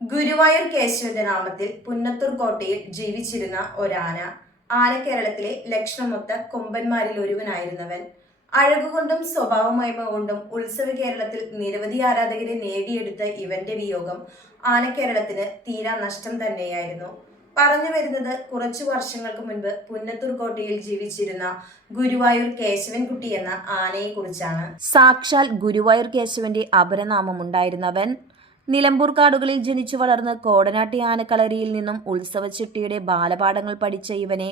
ഗുരുവായൂർ കേശവന്റെ നാമത്തിൽ പുന്നത്തൂർ കോട്ടയിൽ ജീവിച്ചിരുന്ന ഒരാന ആന കേരളത്തിലെ ലക്ഷണമൊത്ത കൊമ്പന്മാരിൽ ഒരുവനായിരുന്നവൻ. അഴകുകൊണ്ടും സ്വഭാവമഹിമ കൊണ്ടും ഉത്സവ കേരളത്തിൽ നിരവധി ആരാധകരെ നേടിയെടുത്ത ഇവന്റെ വിയോഗം ആന കേരളത്തിന് തീരാ നഷ്ടം തന്നെയായിരുന്നു. പറഞ്ഞു വരുന്നത് കുറച്ചു വർഷങ്ങൾക്ക് മുൻപ് പുന്നത്തൂർ കോട്ടയിൽ ജീവിച്ചിരുന്ന ഗുരുവായൂർ കേശവൻകുട്ടി എന്ന ആനയെ കുറിച്ചാണ് സാക്ഷാൽ ഗുരുവായൂർ കേശവന്റെ അപരനാമമുണ്ടായിരുന്നവൻ നിലമ്പൂർ കാടുകളിൽ ജനിച്ചു വളർന്ന് കോടനാട്ടി ആനക്കളരിയിൽ നിന്നും ഉത്സവച്ചിട്ടിയുടെ ബാലപാഠങ്ങൾ പഠിച്ച ഇവനെ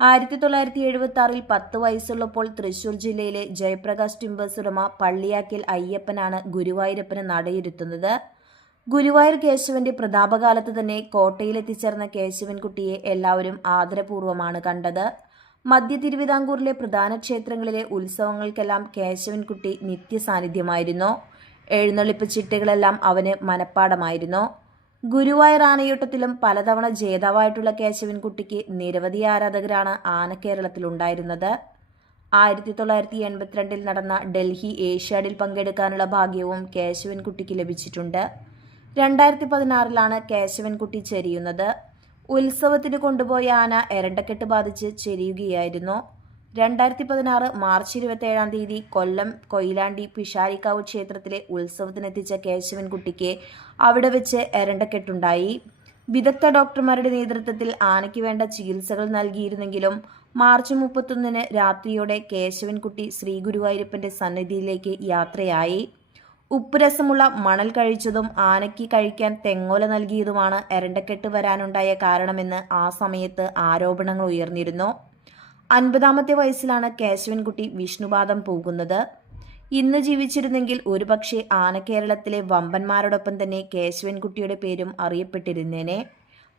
ആയിരത്തി തൊള്ളായിരത്തി എഴുപത്തി ആറിൽ പത്ത് വയസ്സുള്ളപ്പോൾ തൃശൂർ ജില്ലയിലെ ജയപ്രകാശ് ടിമ്പേഴ്സ് ഉടമ പള്ളിയാക്കിൽ അയ്യപ്പനാണ് ഗുരുവായൂരപ്പന് നടയിരുത്തുന്നത്. ഗുരുവായൂർ കേശവന്റെ പ്രതാപകാലത്ത് തന്നെ കോട്ടയിലെത്തിച്ചേർന്ന കേശവൻകുട്ടിയെ എല്ലാവരും ആദരപൂർവമാണ് കണ്ടത്. മധ്യ തിരുവിതാംകൂറിലെ പ്രധാന ക്ഷേത്രങ്ങളിലെ ഉത്സവങ്ങൾക്കെല്ലാം കേശവൻകുട്ടി നിത്യസാന്നിധ്യമായിരുന്നു. എഴുന്നള്ളിപ്പ് ചിട്ടകളെല്ലാം അവന് മനഃപ്പാടമായിരുന്നു. ഗുരുവായൂർ ആനയൂട്ടത്തിലും പലതവണ ജേതാവായിട്ടുള്ള കേശവൻകുട്ടിക്ക് നിരവധി ആരാധകരാണ് ആനക്കേരളത്തിലുണ്ടായിരുന്നത് ആയിരത്തി തൊള്ളായിരത്തി എൺപത്തിരണ്ടിൽ നടന്ന ഡൽഹി ഏഷ്യാഡിൽ പങ്കെടുക്കാനുള്ള ഭാഗ്യവും കേശവൻകുട്ടിക്ക് ലഭിച്ചിട്ടുണ്ട്. രണ്ടായിരത്തി പതിനാറിലാണ് കേശവൻകുട്ടി ചെരിയുന്നത്. ഉത്സവത്തിന് കൊണ്ടുപോയ ആന എരണ്ടക്കെട്ട് ബാധിച്ച് ചെരിയുകയായിരുന്നു. രണ്ടായിരത്തി പതിനാറ് മാർച്ച് ഇരുപത്തേഴാം തീയതി കൊല്ലം കൊയിലാണ്ടി പിഷാരിക്കാവ് ക്ഷേത്രത്തിലെ ഉത്സവത്തിനെത്തിച്ച കേശവൻകുട്ടിക്ക് അവിടെ വെച്ച് എരണ്ടക്കെട്ടുണ്ടായി. വിദഗ്ധ ഡോക്ടർമാരുടെ നേതൃത്വത്തിൽ ആനയ്ക്ക് വേണ്ട ചികിത്സകൾ നൽകിയിരുന്നെങ്കിലും മാർച്ച് മുപ്പത്തൊന്നിന് രാത്രിയോടെ കേശവൻകുട്ടി ശ്രീ ഗുരുവായൂരപ്പന്റെ സന്നിധിയിലേക്ക് യാത്രയായി. ഉപ്പുരസമുള്ള മണൽ കഴിച്ചതും ആനയ്ക്ക് കഴിക്കാൻ തെങ്ങോല നൽകിയതുമാണ് എരണ്ടക്കെട്ട് വരാനുണ്ടായ കാരണമെന്ന് ആ സമയത്ത് ആരോപണങ്ങൾ ഉയർന്നിരുന്നു. അൻപതാമത്തെ വയസ്സിലാണ് കേശവൻകുട്ടി വിഷ്ണുപാദം പോകുന്നത്. ഇന്ന് ജീവിച്ചിരുന്നെങ്കിൽ ഒരുപക്ഷെ ആനക്കേരളത്തിലെ വമ്പന്മാരോടൊപ്പം തന്നെ കേശവൻകുട്ടിയുടെ പേരും അറിയപ്പെട്ടിരുന്നേനെ.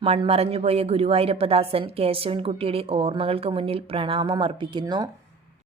മൺമറഞ്ഞുപോയ ഗുരുവായൂരപ്പദാസൻ കേശവൻകുട്ടിയുടെ ഓർമ്മകൾക്ക് മുന്നിൽ പ്രണാമമർപ്പിക്കുന്നു.